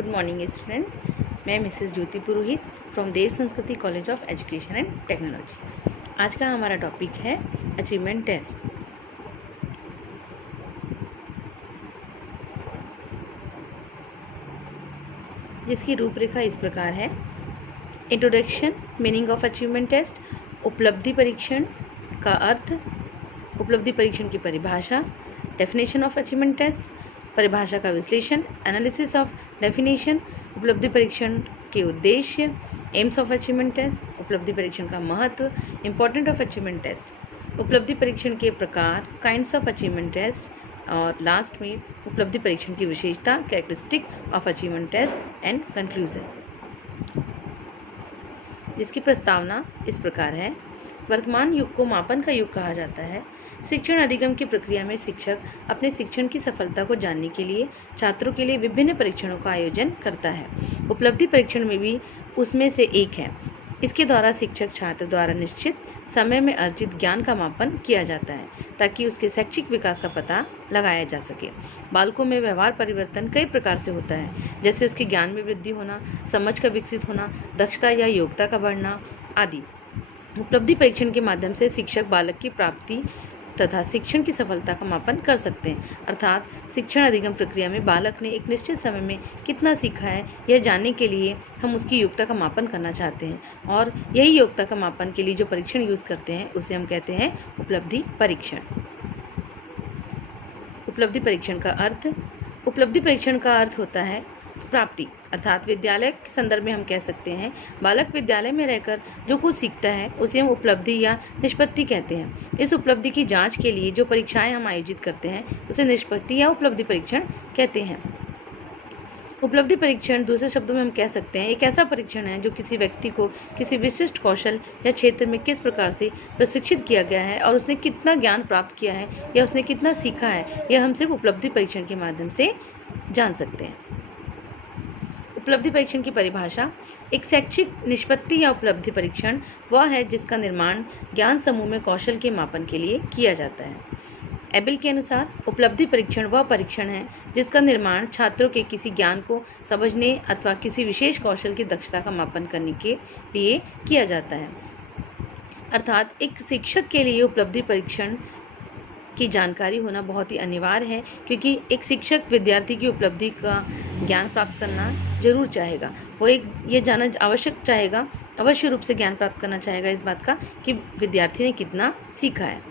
Good morning student. मैं Mrs Jyoti Purohit from देव संस्कृति college of education and technology. आज का हमारा टॉपिक है अचीवमेंट टेस्ट। जिसकी रूपरेखा इस प्रकार है। Introduction, meaning of achievement test, उपलब्धि परीक्षण का अर्थ, उपलब्धि परीक्षण की परिभाषा, डेफिनेशन ऑफ अचीवमेंट टेस्ट, परिभाषा का विश्लेषण, एनालिसिस ऑफ डेफिनेशन, उपलब्धि परीक्षण के उद्देश्य, एम्स ऑफ अचीवमेंट टेस्ट, उपलब्धि परीक्षण का महत्व, इंपॉर्टेंट ऑफ अचीवमेंट टेस्ट, उपलब्धि परीक्षण के प्रकार, काइंड्स ऑफ अचीवमेंट टेस्ट, और लास्ट में उपलब्धि परीक्षण की विशेषता, characteristic of achievement test and conclusion. जिसकी प्रस्तावना इस प्रकार है। वर्तमान युग को मापन का युग कहा जाता है। शिक्षण अधिगम की प्रक्रिया में शिक्षक अपने शिक्षण की सफलता को जानने के लिए छात्रों के लिए विभिन्न परीक्षणों का आयोजन करता है। उपलब्धि परीक्षण में भी उसमें से एक है। इसके द्वारा शिक्षक छात्र द्वारा निश्चित समय में अर्जित ज्ञान का मापन किया जाता है ताकि उसके शैक्षिक विकास का पता लगाया जा सके। बालकों में व्यवहार परिवर्तन कई प्रकार से होता है, जैसे उसके ज्ञान में वृद्धि होना, समझ का विकसित होना, दक्षता या योग्यता का बढ़ना आदि। उपलब्धि परीक्षण के माध्यम से शिक्षक बालक की प्राप्ति तथा शिक्षण की सफलता का मापन कर सकते हैं। अर्थात शिक्षण अधिगम प्रक्रिया में बालक ने एक निश्चित समय में कितना सीखा है यह जानने के लिए हम उसकी योग्यता का मापन करना चाहते हैं, और यही योग्यता का मापन के लिए जो परीक्षण यूज़ करते हैं उसे हम कहते हैं उपलब्धि परीक्षण। उपलब्धि परीक्षण का अर्थ, उपलब्धि परीक्षण का अर्थ होता है प्राप्ति, अर्थात विद्यालय के संदर्भ में हम कह सकते हैं बालक विद्यालय में रहकर जो कुछ सीखता है उसे हम उपलब्धि या निष्पत्ति कहते हैं। इस उपलब्धि की जांच के लिए जो परीक्षाएं हम आयोजित करते हैं उसे निष्पत्ति या उपलब्धि परीक्षण कहते हैं। उपलब्धि परीक्षण दूसरे शब्दों में हम कह सकते हैं एक ऐसा परीक्षण है जो किसी व्यक्ति को किसी विशिष्ट कौशल या क्षेत्र में किस प्रकार से प्रशिक्षित किया गया है और उसने कितना ज्ञान प्राप्त किया है या उसने कितना सीखा है, यह हम सिर्फ उपलब्धि परीक्षण के माध्यम से जान सकते हैं। उपलब्धि परीक्षण की परिभाषा, एक शैक्षिक निष्पत्ति या उपलब्धि परीक्षण वह है जिसका निर्माण ज्ञान समूह में कौशल के मापन के लिए किया जाता है। एबेल के अनुसार उपलब्धि परीक्षण वह परीक्षण है जिसका निर्माण छात्रों के किसी ज्ञान को समझने अथवा किसी विशेष कौशल की दक्षता का मापन करने के लिए किया जाता है। अर्थात एक शिक्षक के लिए उपलब्धि परीक्षण की जानकारी होना बहुत ही अनिवार्य है, क्योंकि एक शिक्षक विद्यार्थी की उपलब्धि का ज्ञान प्राप्त करना जरूर चाहेगा। वो ये जानना आवश्यक चाहेगा, अवश्य रूप से ज्ञान प्राप्त करना चाहेगा इस बात का कि विद्यार्थी ने कितना सीखा है।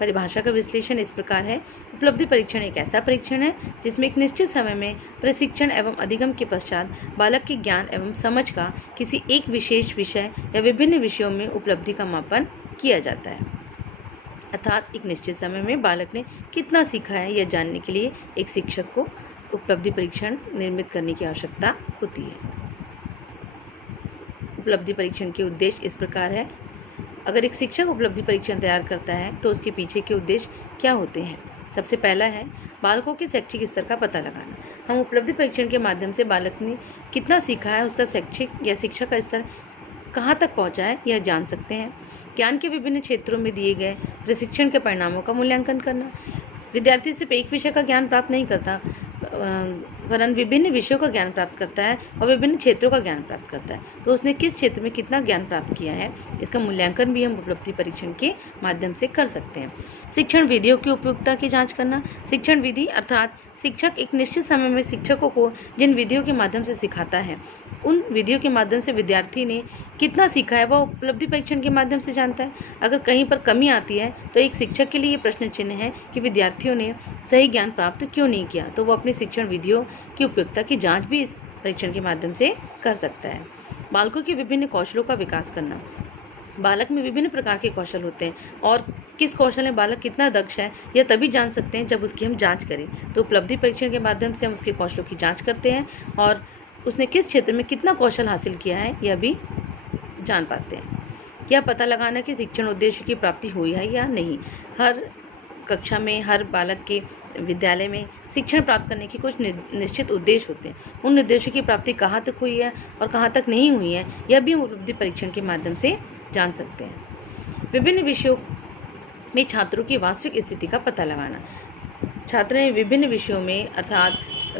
परिभाषा का विश्लेषण इस प्रकार है। उपलब्धि परीक्षण एक ऐसा परीक्षण है जिसमें एक निश्चित समय में प्रशिक्षण एवं अधिगम के पश्चात बालक के ज्ञान एवं समझ का किसी एक विशेष विषय या विभिन्न विषयों में उपलब्धि का मापन किया जाता है। अर्थात एक निश्चित समय में बालक ने कितना सीखा है यह जानने के लिए एक शिक्षक को उपलब्धि परीक्षण निर्मित करने की आवश्यकता होती है। उपलब्धि परीक्षण के उद्देश्य इस प्रकार है। अगर एक शिक्षक उपलब्धि परीक्षण तैयार करता है तो उसके पीछे के उद्देश्य क्या होते हैं। सबसे पहला है बालकों के शैक्षिक स्तर का पता लगाना। हम उपलब्धि परीक्षण के माध्यम से बालक ने कितना सीखा है, उसका शैक्षिक या शिक्षा का स्तर कहाँ तक पहुँचा है यह जान सकते हैं। ज्ञान के विभिन्न क्षेत्रों में दिए गए प्रशिक्षण के परिणामों का मूल्यांकन करना। विद्यार्थी सिर्फ एक विषय का ज्ञान प्राप्त नहीं करता, वरन विभिन्न विषयों का ज्ञान प्राप्त करता है और विभिन्न क्षेत्रों का ज्ञान प्राप्त करता है। तो उसने किस क्षेत्र में कितना ज्ञान प्राप्त किया है इसका मूल्यांकन भी हम उपलब्धि परीक्षण के माध्यम से कर सकते हैं। शिक्षण विधियों की उपयुक्तता की जांच करना। शिक्षण विधि अर्थात शिक्षक एक निश्चित समय में शिक्षकों को जिन विधियों के माध्यम से सिखाता है उन विधियों के माध्यम से विद्यार्थी ने कितना सीखा है वह उपलब्धि परीक्षण के माध्यम से जानता है। अगर कहीं पर कमी आती है तो एक शिक्षक के लिए ये प्रश्न चिन्ह है कि विद्यार्थियों ने सही ज्ञान प्राप्त क्यों नहीं किया, तो वो अपनी शिक्षण विधियों की उपयुक्तता की जांच भी इस परीक्षण के माध्यम से कर सकता है। बालकों के विभिन्न कौशलों का विकास करना। बालक में विभिन्न प्रकार के कौशल होते हैं और किस कौशल में बालक कितना दक्ष है यह तभी जान सकते हैं जब उसकी हम जांच करें। तो उपलब्धि परीक्षण के माध्यम से हम उसके कौशलों की जांच करते हैं और उसने किस क्षेत्र में कितना कौशल हासिल किया है यह भी जान पाते हैं। यह पता लगाना कि शिक्षण उद्देश्य की प्राप्ति हुई है या नहीं। हर कक्षा में, हर बालक के विद्यालय में शिक्षण प्राप्त करने के कुछ निश्चित उद्देश्य होते हैं। उन उद्देश्यों की प्राप्ति कहाँ तक हुई है और कहाँ तक नहीं हुई है यह भी हम उपलब्धि परीक्षण के माध्यम से जान सकते हैं। विभिन्न विषयों में छात्रों की वास्तविक स्थिति का पता लगाना। छात्र ने विभिन्न विषयों में अर्थात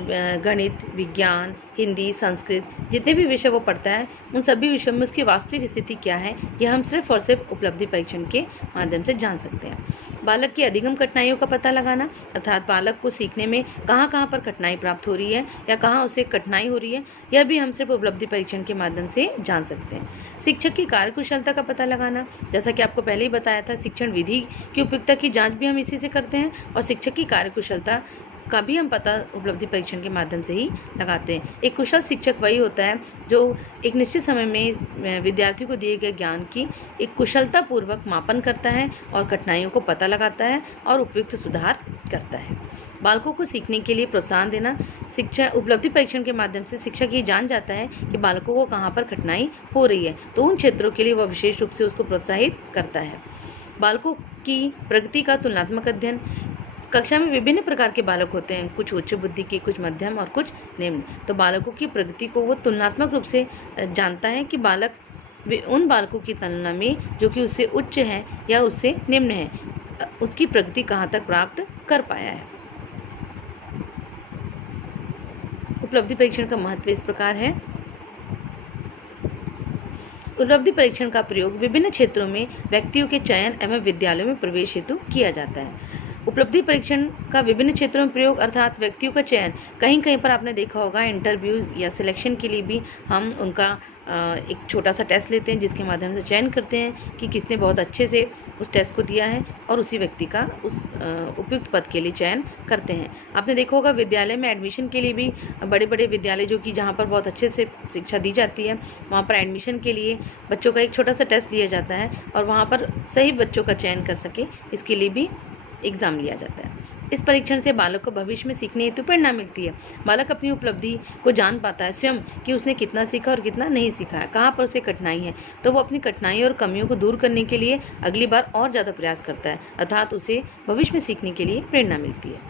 गणित, विज्ञान, हिंदी, संस्कृत, जितने भी विषय वो पढ़ता है उन सभी विषयों में उसकी वास्तविक स्थिति क्या है, यह हम सिर्फ और सिर्फ उपलब्धि परीक्षण के माध्यम से जान सकते हैं। बालक की अधिगम कठिनाइयों का पता लगाना, अर्थात बालक को सीखने में कहाँ कहाँ पर कठिनाई प्राप्त हो रही है या कहाँ उसे कठिनाई हो रही है, यह भी हम सिर्फ उपलब्धि परीक्षण के माध्यम से जान सकते हैं। शिक्षक की कार्यकुशलता का पता लगाना, जैसा कि आपको पहले ही बताया था, शिक्षण विधि की उपयुक्तता की जाँच भी हम इसी से करते हैं और शिक्षक की कार्यकुशलता का भी हम पता उपलब्धि परीक्षण के माध्यम से ही लगाते हैं। एक कुशल शिक्षक वही होता है जो एक निश्चित समय में विद्यार्थी को दिए गए ज्ञान की एक कुशलतापूर्वक मापन करता है और कठिनाइयों को पता लगाता है और उपयुक्त सुधार करता है। बालकों को सीखने के लिए प्रोत्साहन देना, शिक्षा उपलब्धि परीक्षण के माध्यम से शिक्षक ये जान जाता है कि बालकों को कहाँ पर कठिनाई हो रही है, तो उन क्षेत्रों के लिए वह विशेष रूप से उसको प्रोत्साहित करता है। बालकों की प्रगति का तुलनात्मक अध्ययन, कक्षा में विभिन्न प्रकार के बालक होते हैं, कुछ उच्च बुद्धि के, कुछ मध्यम और कुछ निम्न। तो बालकों की प्रगति को वो तुलनात्मक रूप से जानता है कि बालक उन बालकों की तुलना में जो कि उससे उच्च है या उससे निम्न है, उसकी प्रगति कहाँ तक प्राप्त कर पाया है। उपलब्धि परीक्षण का महत्व इस प्रकार है। उपलब्धि परीक्षण का प्रयोग विभिन्न क्षेत्रों में व्यक्तियों के चयन एवं विद्यालयों में प्रवेश हेतु किया जाता है। उपलब्धि परीक्षण का विभिन्न क्षेत्रों में प्रयोग अर्थात व्यक्तियों का चयन, कहीं कहीं पर आपने देखा होगा इंटरव्यू या सिलेक्शन के लिए भी हम उनका एक छोटा सा टेस्ट लेते हैं जिसके माध्यम से चयन करते हैं कि किसने बहुत अच्छे से उस टेस्ट को दिया है और उसी व्यक्ति का उस उपयुक्त पद के लिए चयन करते हैं। आपने देखा होगा विद्यालय में एडमिशन के लिए भी बड़े बड़े विद्यालय जो कि जहाँ पर बहुत अच्छे से शिक्षा दी जाती है, वहाँ पर एडमिशन के लिए बच्चों का एक छोटा सा टेस्ट लिया जाता है और वहाँ पर सही बच्चों का चयन कर सके इसके लिए भी एग्ज़ाम लिया जाता है। इस परीक्षण से बालक को भविष्य में सीखने हेतु प्रेरणा मिलती है। बालक अपनी उपलब्धि को जान पाता है स्वयं कि उसने कितना सीखा और कितना नहीं सीखा है, कहाँ पर उसे कठिनाई है, तो वो अपनी कठिनाई और कमियों को दूर करने के लिए अगली बार और ज़्यादा प्रयास करता है, अर्थात उसे भविष्य में सीखने के लिए प्रेरणा मिलती है।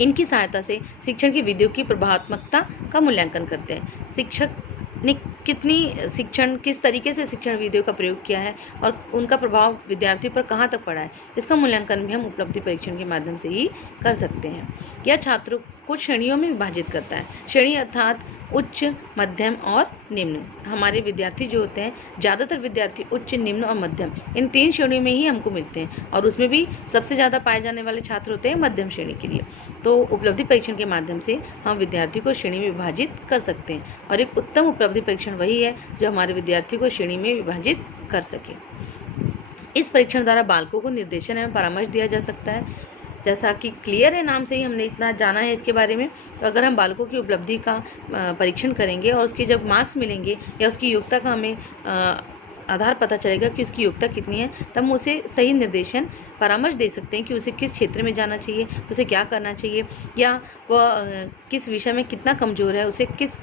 इनकी सहायता से शिक्षण की विधियों की प्रभावत्मकता का मूल्यांकन करते हैं। शिक्षक ने किस तरीके से शिक्षण विधियों का प्रयोग किया है और उनका प्रभाव विद्यार्थी पर कहाँ तक पड़ा है, इसका मूल्यांकन भी हम उपलब्धि परीक्षण के माध्यम से ही कर सकते हैं। यह छात्रों को श्रेणियों में विभाजित करता है। श्रेणी अर्थात उच्च, मध्यम और निम्न। हमारे विद्यार्थी जो होते हैं, ज़्यादातर विद्यार्थी उच्च, निम्न और मध्यम, इन 3 श्रेणियों में ही हमको मिलते हैं और उसमें भी सबसे ज़्यादा पाए जाने वाले छात्र होते हैं मध्यम श्रेणी के लिए। तो उपलब्धि परीक्षण के माध्यम से हम विद्यार्थी को श्रेणी में विभाजित कर सकते हैं और एक उत्तम उपलब्धि परीक्षण वही है जो हमारे विद्यार्थी को श्रेणी में विभाजित कर सके। इस परीक्षण द्वारा बालकों को निर्देशन एवं परामर्श दिया जा सकता है। जैसा कि क्लियर है, नाम से ही हमने इतना जाना है इसके बारे में। तो अगर हम बालकों की उपलब्धि का परीक्षण करेंगे और उसके जब मार्क्स मिलेंगे या उसकी योग्यता का हमें आधार पता चलेगा कि उसकी योग्यता कितनी है, तब हम उसे सही निर्देशन, परामर्श दे सकते हैं कि उसे किस क्षेत्र में जाना चाहिए, उसे क्या करना चाहिए, या वह किस विषय में कितना कमज़ोर है, उसे किस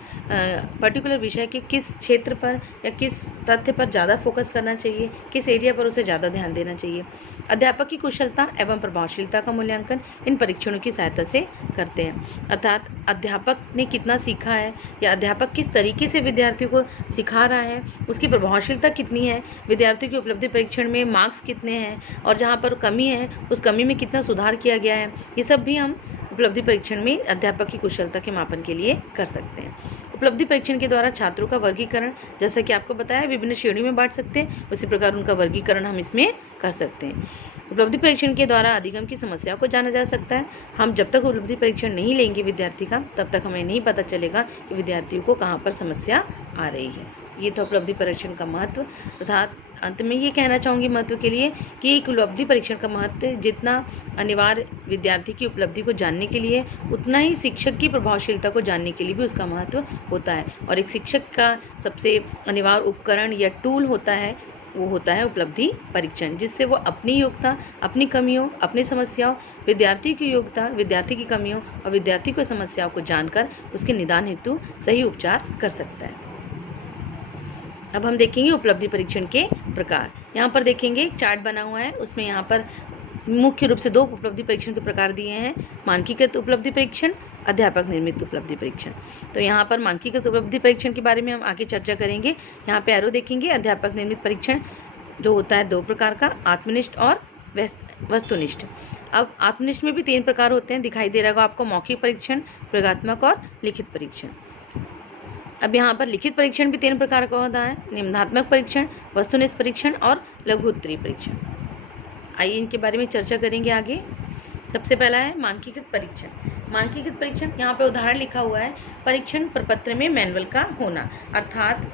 पर्टिकुलर विषय के किस क्षेत्र पर या किस तथ्य पर ज़्यादा फोकस करना चाहिए, किस एरिया पर उसे ज़्यादा ध्यान देना चाहिए। अध्यापक की कुशलता एवं प्रभावशीलता का मूल्यांकन इन परीक्षणों की सहायता से करते हैं, अर्थात अध्यापक ने कितना सीखा है या अध्यापक किस तरीके से विद्यार्थियों को सिखा रहा है, उसकी प्रभावशीलता कितनी है, विद्यार्थियों की उपलब्धि परीक्षण में मार्क्स कितने हैं और जहाँ पर कमी है उस कमी में कितना सुधार किया गया है, ये सब भी हम उपलब्धि परीक्षण में अध्यापक की कुशलता के मापन के लिए कर सकते हैं। उपलब्धि परीक्षण के द्वारा छात्रों का वर्गीकरण, जैसा कि आपको बताया, विभिन्न श्रेणियों में बांट सकते हैं, उसी प्रकार उनका वर्गीकरण हम इसमें कर सकते हैं। उपलब्धि परीक्षण के द्वारा अधिगम की समस्याओं को जाना जा सकता है। हम जब तक उपलब्धि परीक्षण नहीं लेंगे विद्यार्थी का, तब तक हमें नहीं पता चलेगा कि विद्यार्थियों को कहाँ पर समस्या आ रही है। ये था उपलब्धि परीक्षण का महत्व। अर्थात अंत में ये कहना चाहूँगी महत्व के लिए कि एक उपलब्धि परीक्षण का महत्व जितना अनिवार्य विद्यार्थी की उपलब्धि को जानने के लिए, उतना ही शिक्षक की प्रभावशीलता को जानने के लिए भी उसका महत्व होता है। और एक शिक्षक का सबसे अनिवार्य उपकरण या टूल होता है, वो होता है उपलब्धि परीक्षण, जिससे वो अपनी योग्यता, अपनी कमियों, अपनी समस्याओं, विद्यार्थी की योग्यता, विद्यार्थी की कमियों और विद्यार्थी को समस्याओं को जानकर उसके निदान हेतु सही उपचार कर सकता है। अब हम देखेंगे उपलब्धि परीक्षण के प्रकार। यहाँ पर देखेंगे एक चार्ट बना हुआ है, उसमें यहाँ पर मुख्य रूप से 2 उपलब्धि परीक्षण के प्रकार दिए हैं, मानकीकृत उपलब्धि परीक्षण, अध्यापक निर्मित उपलब्धि परीक्षण। तो यहाँ पर मानकीकृत उपलब्धि परीक्षण के बारे में हम आगे चर्चा करेंगे। यहाँ पे एरो देखेंगे, अध्यापक निर्मित परीक्षण जो होता है 2 प्रकार का, आत्मनिष्ठ और वस्तुनिष्ठ। अब आत्मनिष्ठ में भी 3 प्रकार होते हैं, दिखाई दे रहा होगा आपको, मौखिक परीक्षण, प्रयोगात्मक और लिखित परीक्षण। अब यहाँ पर लिखित परीक्षण भी 3 प्रकार का होता है, निबंधात्मक परीक्षण, वस्तुनिष्ठ परीक्षण और लघु उत्तरीय परीक्षण। आइए इनके बारे में चर्चा करेंगे आगे। सबसे पहला है मानकीकृत परीक्षण। मानकीकृत परीक्षण, यहाँ पे उदाहरण लिखा हुआ है, परीक्षण प्रपत्र में मैनुअल का होना। अर्थात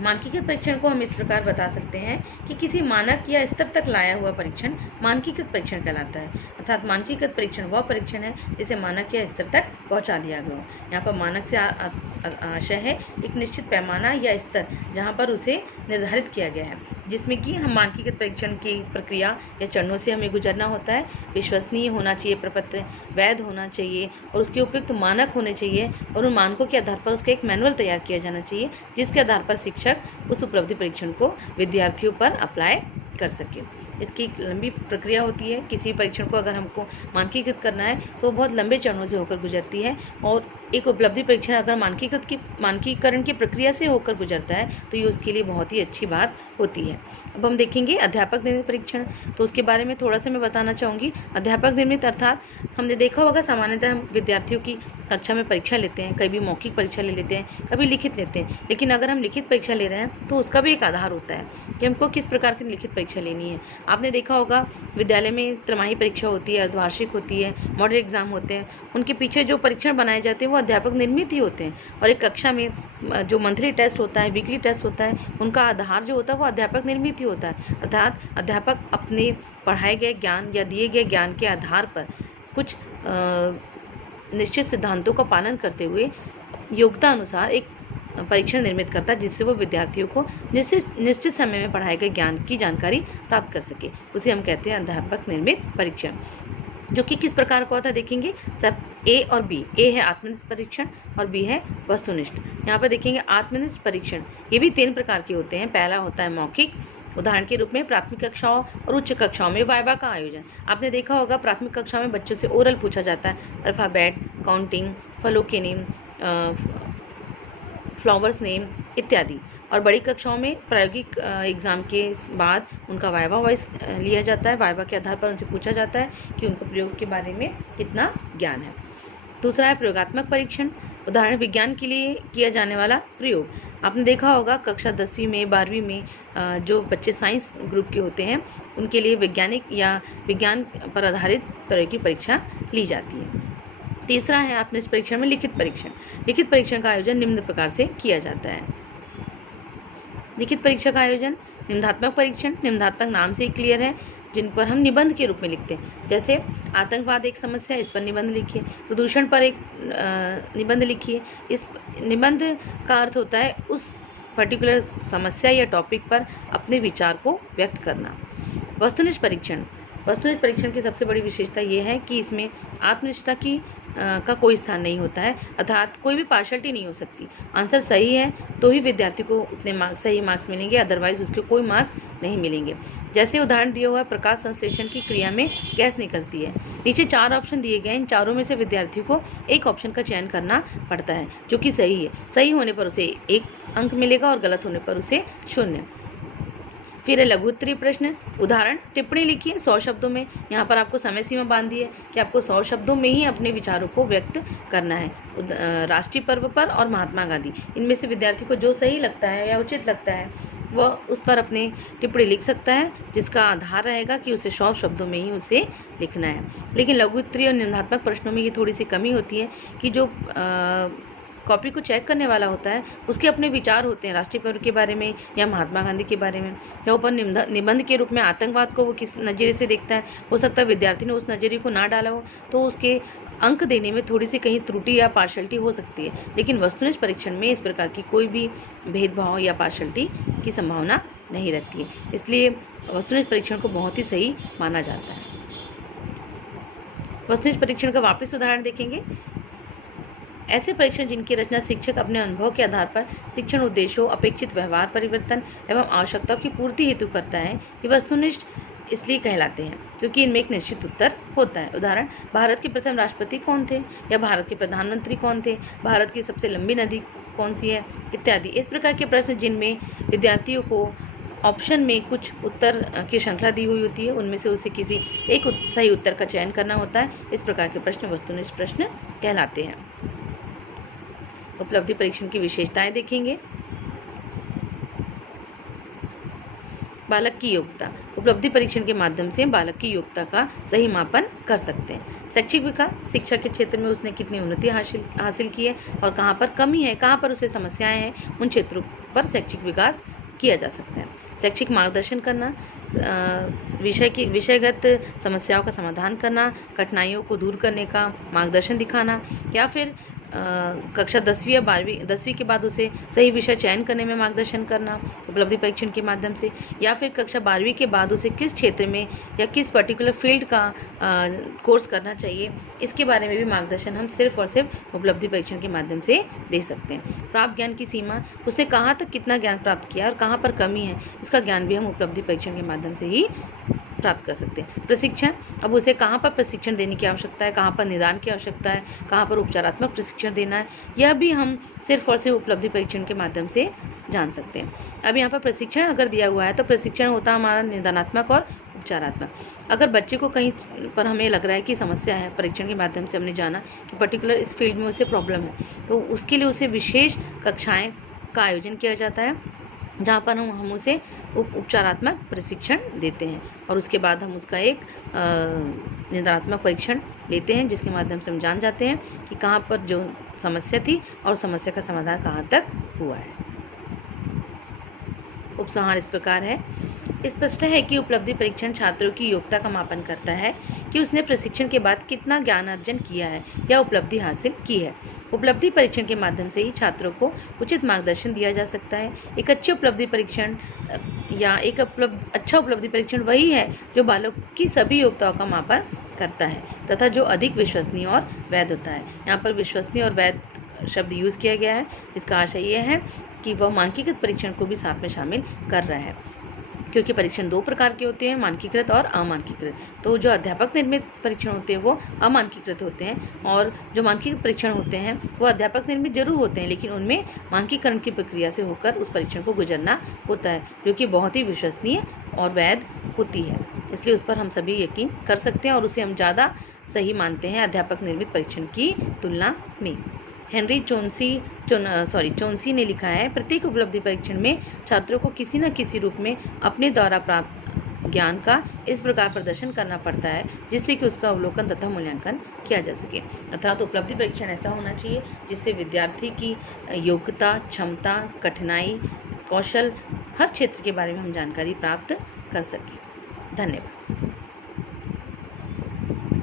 मानकीकृत परीक्षण को हम इस प्रकार बता सकते हैं कि किसी मानक या स्तर तक लाया हुआ परीक्षण मानकीकृत परीक्षण कहलाता है। अर्थात मानकीकृत परीक्षण वह परीक्षण है जिसे मानक या स्तर तक पहुंचा दिया गया हो। यहाँ पर मानक से आशय है एक निश्चित पैमाना या स्तर जहाँ पर उसे निर्धारित किया गया है, जिसमें कि हम मानकीकृत परीक्षण की प्रक्रिया या चरणों से हमें गुजरना होता है। विश्वसनीय होना चाहिए प्रपत्र, वैध होना चाहिए और उसके उपयुक्त मानक होने चाहिए, और उन मानकों के आधार पर उसका एक मैनुअल तैयार किया जाना चाहिए, जिसके आधार पर शिक्षक उस उपलब्धि परीक्षण को विद्यार्थियों पर अप्लाई कर सके। इसकी एक लंबी प्रक्रिया होती है। किसी परीक्षण को अगर हमको मानकीकृत करना है तो बहुत लंबे चरणों से होकर गुजरती है, और एक उपलब्धि परीक्षण अगर मानकीकरण की प्रक्रिया से होकर गुजरता है तो ये उसके लिए बहुत ही अच्छी बात होती है। अब हम देखेंगे अध्यापक निर्मित परीक्षण, तो उसके बारे में थोड़ा सा मैं बताना चाहूँगी। अध्यापक निर्मित अर्थात हमने देखा होगा सामान्यतः हम विद्यार्थियों की कक्षा में परीक्षा लेते हैं, कभी मौखिक परीक्षा ले लेते हैं, कभी लिखित लेते हैं, लेकिन अगर हम लिखित परीक्षा ले रहे हैं तो उसका भी एक आधार होता है कि हमको किस प्रकार की लिखित परीक्षा लेनी है। आपने देखा होगा विद्यालय में त्रैमासिक परीक्षा होती है, अर्धवार्षिक होती है, मॉडल एग्जाम होते हैं, उनके पीछे जो परीक्षण बनाए जाते हैं वो अध्यापक निर्मित ही होते हैं। और एक कक्षा में जो मंथली टेस्ट होता है, वीकली टेस्ट होता है, उनका आधार जो होता है वो अध्यापक निर्मित ही होता है। अर्थात अध्यापक अपने पढ़ाए गए ज्ञान या दिए गए ज्ञान के आधार पर कुछ निश्चित सिद्धांतों का पालन करते हुए योग्यता अनुसार एक परीक्षण निर्मित करता है, जिससे वो विद्यार्थियों को निश्चित समय में पढ़ाए गए ज्ञान की जानकारी प्राप्त कर सके। उसे हम कहते हैं अध्यापक निर्मित परीक्षण, जो कि किस प्रकार का होता है देखेंगे। सब ए और बी, ए है आत्मनिष्ठ परीक्षण और बी है वस्तुनिष्ठ। यहाँ पर देखेंगे आत्मनिष्ठ परीक्षण, ये भी 3 प्रकार के होते हैं। पहला होता है मौखिक, उदाहरण के रूप में प्राथमिक कक्षाओं और उच्च कक्षाओं में वाइवा का आयोजन। आपने देखा होगा प्राथमिक कक्षा में बच्चों से ओरल पूछा जाता है, अल्फ़ाबेट, काउंटिंग, फलों के नेम, फ्लावर्स नेम इत्यादि, और बड़ी कक्षाओं में प्रायोगिक एग्ज़ाम के बाद उनका वाइवा वॉइस लिया जाता है। वाइवा के आधार पर उनसे पूछा जाता है कि उनको प्रयोग के बारे में कितना ज्ञान है। दूसरा है प्रयोगात्मक परीक्षण, उदाहरण विज्ञान के लिए किया जाने वाला प्रयोग। आपने देखा होगा कक्षा 10वीं में 12वीं में जो बच्चे साइंस ग्रुप के होते हैं उनके लिए वैज्ञानिक या विज्ञान पर आधारित प्रायोगिक परीक्षा ली जाती है। तीसरा है आत्मनिष्ठ परीक्षण में लिखित परीक्षण। लिखित परीक्षण का आयोजन निम्न प्रकार से किया जाता है। लिखित परीक्षा का आयोजन, निबंधात्मक परीक्षण, निबंधात्मक नाम से ही क्लियर है, जिन पर हम निबंध के रूप में लिखते हैं। जैसे आतंकवाद एक समस्या, इस पर निबंध लिखिए। प्रदूषण पर एक निबंध लिखिए। इस निबंध का अर्थ होता है उस पर्टिकुलर समस्या या टॉपिक पर अपने विचार को व्यक्त करना। वस्तुनिष्ठ परीक्षण, वस्तुनिष्ठ परीक्षण की सबसे बड़ी विशेषता ये है कि इसमें आत्मनिष्ठता का कोई स्थान नहीं होता है, अर्थात कोई भी पार्शलिटी नहीं हो सकती। आंसर सही है तो ही विद्यार्थी को उतने सही मार्क्स मिलेंगे, अदरवाइज उसके कोई मार्क्स नहीं मिलेंगे। जैसे उदाहरण दिया हुआ है, प्रकाश संश्लेषण की क्रिया में गैस निकलती है। नीचे 4 ऑप्शन दिए गए, इन चारों में से विद्यार्थी को एक ऑप्शन का चयन करना पड़ता है जो कि सही है। सही होने पर उसे 1 अंक मिलेगा और गलत होने पर उसे 0। फिर है लघु उत्तरीय प्रश्न, उदाहरण टिप्पणी लिखिए 100 शब्दों में। यहाँ पर आपको समय सीमा बांधी है कि आपको 100 शब्दों में ही अपने विचारों को व्यक्त करना है। राष्ट्रीय पर्व पर और महात्मा गांधी, इनमें से विद्यार्थी को जो सही लगता है या उचित लगता है वह उस पर अपनी टिप्पणी लिख सकता है, जिसका आधार रहेगा कि उसे 100 शब्दों में ही उसे लिखना है। लेकिन लघु उत्तरीय और निबंधात्मक प्रश्नों में ये थोड़ी सी कमी होती है कि जो कॉपी को चेक करने वाला होता है उसके अपने विचार होते हैं राष्ट्रीय पर्व के बारे में या महात्मा गांधी के बारे में, या ऊपर निबंध के रूप में आतंकवाद को वो किस नज़रिए से देखता है। हो सकता है विद्यार्थी ने उस नज़रिए को ना डाला हो तो उसके अंक देने में थोड़ी सी कहीं त्रुटि या पार्शलिटी हो सकती है। लेकिन वस्तुनिष्ठ परीक्षण में इस प्रकार की कोई भी भेदभाव या पार्शलिटी की संभावना नहीं रहती है, इसलिए वस्तुनिष्ठ परीक्षण को बहुत ही सही माना जाता है। वस्तुनिष्ठ परीक्षण का वापस उदाहरण देखेंगे। ऐसे परीक्षण जिनकी रचना शिक्षक अपने अनुभव के आधार पर शिक्षण उद्देश्यों, अपेक्षित व्यवहार परिवर्तन एवं आवश्यकताओं की पूर्ति हेतु करता है, ये वस्तुनिष्ठ इसलिए कहलाते हैं क्योंकि इनमें एक निश्चित उत्तर होता है। उदाहरण, भारत के प्रथम राष्ट्रपति कौन थे, या भारत के प्रधानमंत्री कौन थे, भारत की सबसे लंबी नदी कौन सी है, इत्यादि। इस प्रकार के प्रश्न जिनमें विद्यार्थियों को ऑप्शन में कुछ उत्तर की श्रृंखला दी हुई होती है, उनमें से उसे किसी एक सही उत्तर का चयन करना होता है। इस प्रकार के प्रश्न वस्तुनिष्ठ प्रश्न कहलाते हैं। उपलब्धि परीक्षण की विशेषताएं देखेंगे। बालक की योग्यता। उपलब्धि परीक्षण के माध्यम से बालक की योग्यता का सही मापन कर सकते हैं। शैक्षिक विकास, शिक्षा के क्षेत्र में उसने कितनी उन्नति हासिल की है और कहाँ पर कमी है, कहाँ पर उसे समस्याएं हैं, उन क्षेत्रों पर शैक्षिक विकास किया जा सकता है। शैक्षिक मार्गदर्शन करना, विषयगत समस्याओं का समाधान करना, कठिनाइयों को दूर करने का मार्गदर्शन दिखाना, या फिर कक्षा 10वीं या 10वीं के बाद उसे सही विषय चयन करने में मार्गदर्शन करना उपलब्धि परीक्षण के माध्यम से, या फिर कक्षा 12वीं के बाद उसे किस क्षेत्र में या किस पर्टिकुलर फील्ड का कोर्स करना चाहिए, इसके बारे में भी मार्गदर्शन हम सिर्फ और सिर्फ उपलब्धि परीक्षण के माध्यम से दे सकते हैं। प्राप्त ज्ञान की सीमा, उसने कहाँ तक कितना ज्ञान प्राप्त किया और कहाँ पर कमी है, इसका ज्ञान भी हम उपलब्धि परीक्षण के माध्यम से ही प्राप्त कर सकते हैं। प्रशिक्षण, अब उसे कहाँ पर प्रशिक्षण देने की आवश्यकता है, कहाँ पर निदान की आवश्यकता है, कहाँ पर उपचारात्मक प्रशिक्षण देना है, यह भी हम सिर्फ और सिर्फ उपलब्धि परीक्षण के माध्यम से जान सकते हैं। अब यहाँ पर प्रशिक्षण अगर दिया हुआ है तो प्रशिक्षण होता है हमारा निदानात्मक और उपचारात्मक। अगर बच्चे को कहीं पर हमें लग रहा है कि समस्या है, परीक्षण के माध्यम से हमने जाना कि पर्टिकुलर इस फील्ड में उसे प्रॉब्लम है, तो उसके लिए उसे विशेष कक्षाएँ का आयोजन किया जाता है, जहाँ पर हम उसे उपचारात्मक प्रशिक्षण देते हैं और उसके बाद हम उसका एक निदानात्मक परीक्षण लेते हैं, जिसके माध्यम से हम जान जाते हैं कि कहाँ पर जो समस्या थी और समस्या का समाधान कहाँ तक हुआ है। उपसंहार इस प्रकार है। स्पष्ट है कि उपलब्धि परीक्षण छात्रों की योग्यता का मापन करता है कि उसने प्रशिक्षण के बाद कितना ज्ञान अर्जन किया है या उपलब्धि हासिल की है। उपलब्धि परीक्षण के माध्यम से ही छात्रों को उचित मार्गदर्शन दिया जा सकता है। एक अच्छे उपलब्धि परीक्षण या एक अच्छा उपलब्धि परीक्षण वही है जो बालक की सभी योग्यताओं का मापन करता है तथा जो अधिक विश्वसनीय और वैध होता है। यहाँ पर विश्वसनीय और वैध शब्द यूज़ किया गया है। इसका आशय यह है कि वह मानकीकृत परीक्षण को भी साथ में शामिल कर रहा है, क्योंकि परीक्षण दो प्रकार के होते हैं, मानकीकृत और अमानकीकृत। तो जो अध्यापक निर्मित परीक्षण होते हैं वो अमानकीकृत होते हैं और जो मानकीकृत परीक्षण होते हैं वो अध्यापक निर्मित जरूर होते हैं, लेकिन उनमें मानकीकरण की प्रक्रिया से होकर उस परीक्षण को गुजरना होता है, जो कि बहुत ही विश्वसनीय और वैध होती है। इसलिए उस पर हम सभी यकीन कर सकते हैं और उसे हम ज़्यादा सही मानते हैं अध्यापक निर्मित परीक्षण की तुलना में। हेनरी चोंसी ने लिखा है, प्रत्येक उपलब्धि परीक्षण में छात्रों को किसी न किसी रूप में अपने द्वारा प्राप्त ज्ञान का इस प्रकार प्रदर्शन करना पड़ता है जिससे कि उसका अवलोकन तथा मूल्यांकन किया जा सके। अर्थात उपलब्धि परीक्षण ऐसा होना चाहिए जिससे विद्यार्थी की योग्यता, क्षमता, कठिनाई, कौशल, हर क्षेत्र के बारे में हम जानकारी प्राप्त कर सकें। धन्यवाद।